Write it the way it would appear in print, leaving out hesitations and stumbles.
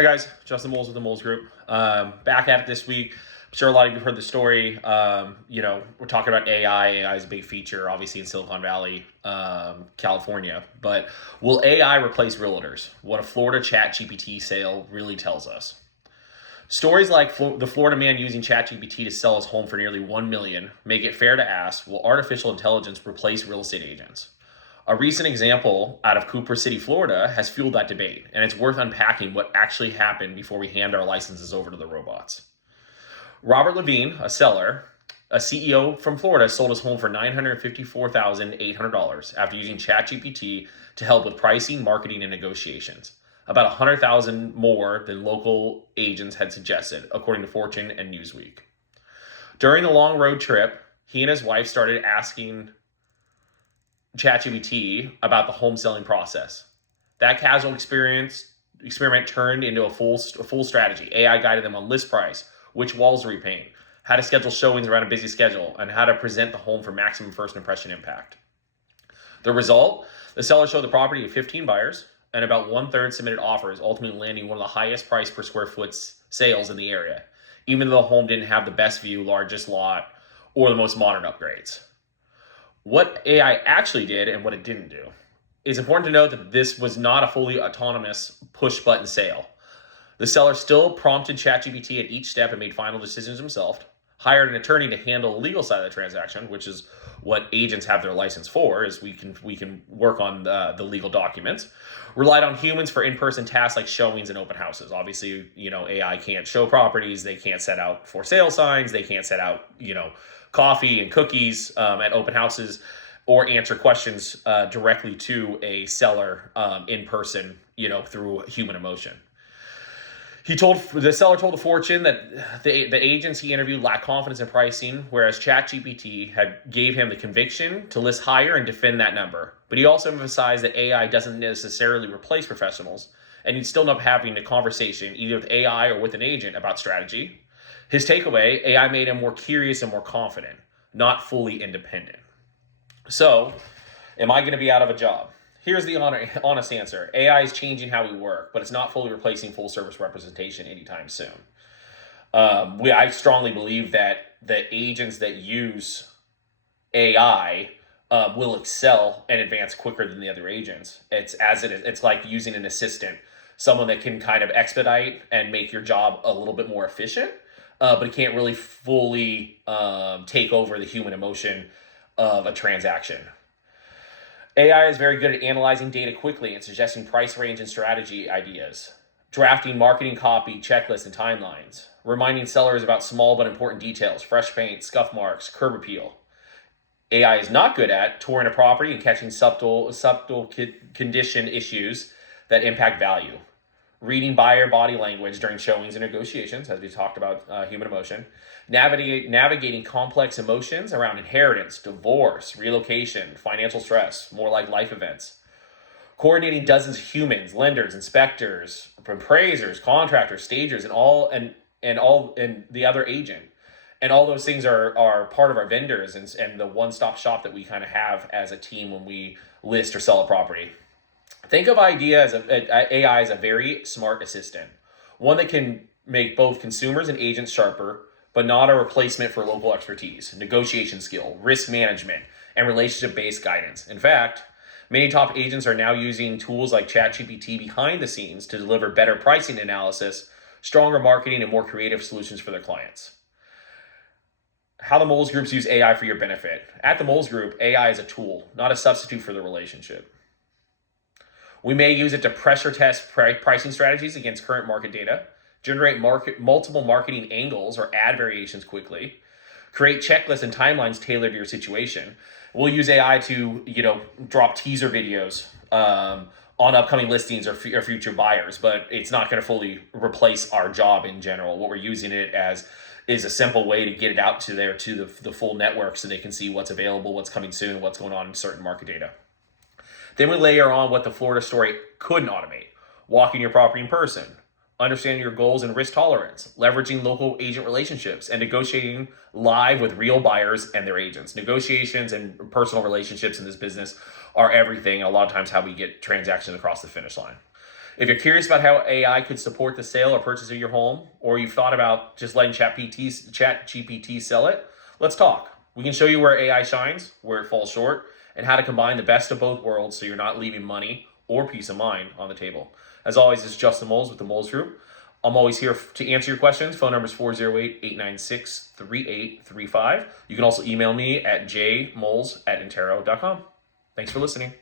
Hi guys, Justin Moles with the Moles Group. Back at it this week. I'm sure a lot of you have heard the story. We're talking about AI. AI is a big feature, obviously in Silicon Valley, California. But will AI replace realtors? What a Florida ChatGPT sale really tells us. Stories like the Florida man using ChatGPT to sell his home for nearly $1 million make it fair to ask, will artificial intelligence replace real estate agents? A recent example out of Cooper City, Florida, has fueled that debate, and it's worth unpacking what actually happened before we hand our licenses over to the robots. Robert Levine, a seller, a CEO from Florida, sold his home for $954,800 after using ChatGPT to help with pricing, marketing, and negotiations. About $100,000 more than local agents had suggested, according to Fortune and Newsweek. During the long road trip, he and his wife started asking ChatGPT about the home selling process. That casual experiment turned into a full strategy. AI guided them on list price, which walls to repaint, how to schedule showings around a busy schedule, and how to present the home for maximum first impression impact. The result: the seller showed the property to 15 buyers, and about 1/3 submitted offers, ultimately landing one of the highest price per square foot sales in the area, even though the home didn't have the best view, largest lot, or the most modern upgrades. What AI actually did and what it didn't do. It's important to note that this was not a fully autonomous push-button sale. The seller still prompted ChatGPT at each step and made final decisions himself, hired an attorney to handle the legal side of the transaction, which is what agents have their license for, is we can work on the legal documents, relied on humans for in-person tasks like showings and open houses. Obviously, AI can't show properties, they can't set out for sale signs, they can't set out, coffee and cookies at open houses, or answer questions directly to a seller in person, through human emotion. The seller told the Fortune that the agents he interviewed lacked confidence in pricing, whereas ChatGPT gave him the conviction to list higher and defend that number. But he also emphasized that AI doesn't necessarily replace professionals, and you'd still end up having a conversation either with AI or with an agent about strategy. His takeaway: AI made him more curious and more confident, not fully independent. So, am I going to be out of a job? Here's the honest answer. AI is changing how we work, but it's not fully replacing full service representation anytime soon. I strongly believe that the agents that use AI will excel and advance quicker than the other agents. It's like using an assistant, someone that can kind of expedite and make your job a little bit more efficient, but it can't really fully take over the human emotion of a transaction. AI is very good at analyzing data quickly and suggesting price range and strategy ideas, drafting marketing copy, checklists, and timelines, reminding sellers about small but important details, fresh paint, scuff marks, curb appeal. AI is not good at touring a property and catching subtle condition issues that impact value, reading buyer body language during showings and negotiations, as we talked about human emotion, navigating complex emotions around inheritance, divorce, relocation, financial stress, more like life events, coordinating dozens of humans, lenders, inspectors, appraisers, contractors, stagers, and the other agent. And all those things are part of our vendors and the one-stop shop that we kind of have as a team when we list or sell a property. Think of AI as a very smart assistant, one that can make both consumers and agents sharper, but not a replacement for local expertise, negotiation skill, risk management, and relationship-based guidance. In fact, many top agents are now using tools like ChatGPT behind the scenes to deliver better pricing analysis, stronger marketing, and more creative solutions for their clients. How the Moles Groups use AI for your benefit. At the Moles Group, AI is a tool, not a substitute for the relationship. We may use it to pressure test pricing strategies against current market data, generate multiple marketing angles or ad variations quickly, create checklists and timelines tailored to your situation. We'll use AI to, drop teaser videos on upcoming listings or future buyers, but it's not going to fully replace our job in general. What we're using it as is a simple way to get it out to the full network so they can see what's available, what's coming soon, what's going on in certain market data. Then we layer on what the Florida story couldn't automate: walking your property in person, understanding your goals and risk tolerance, leveraging local agent relationships, and negotiating live with real buyers and their agents. Negotiations and personal relationships in this business are everything, and a lot of times how we get transactions across the finish line. If you're curious about how AI could support the sale or purchase of your home, or you've thought about just letting ChatGPT sell it, let's talk. We can show you where AI shines, where it falls short, and how to combine the best of both worlds so you're not leaving money or peace of mind on the table. As always, this is Justin Moles with the Moles Group. I'm always here to answer your questions. Phone number is 408-896-3835. You can also email me at jmoles@intero.com. Thanks for listening.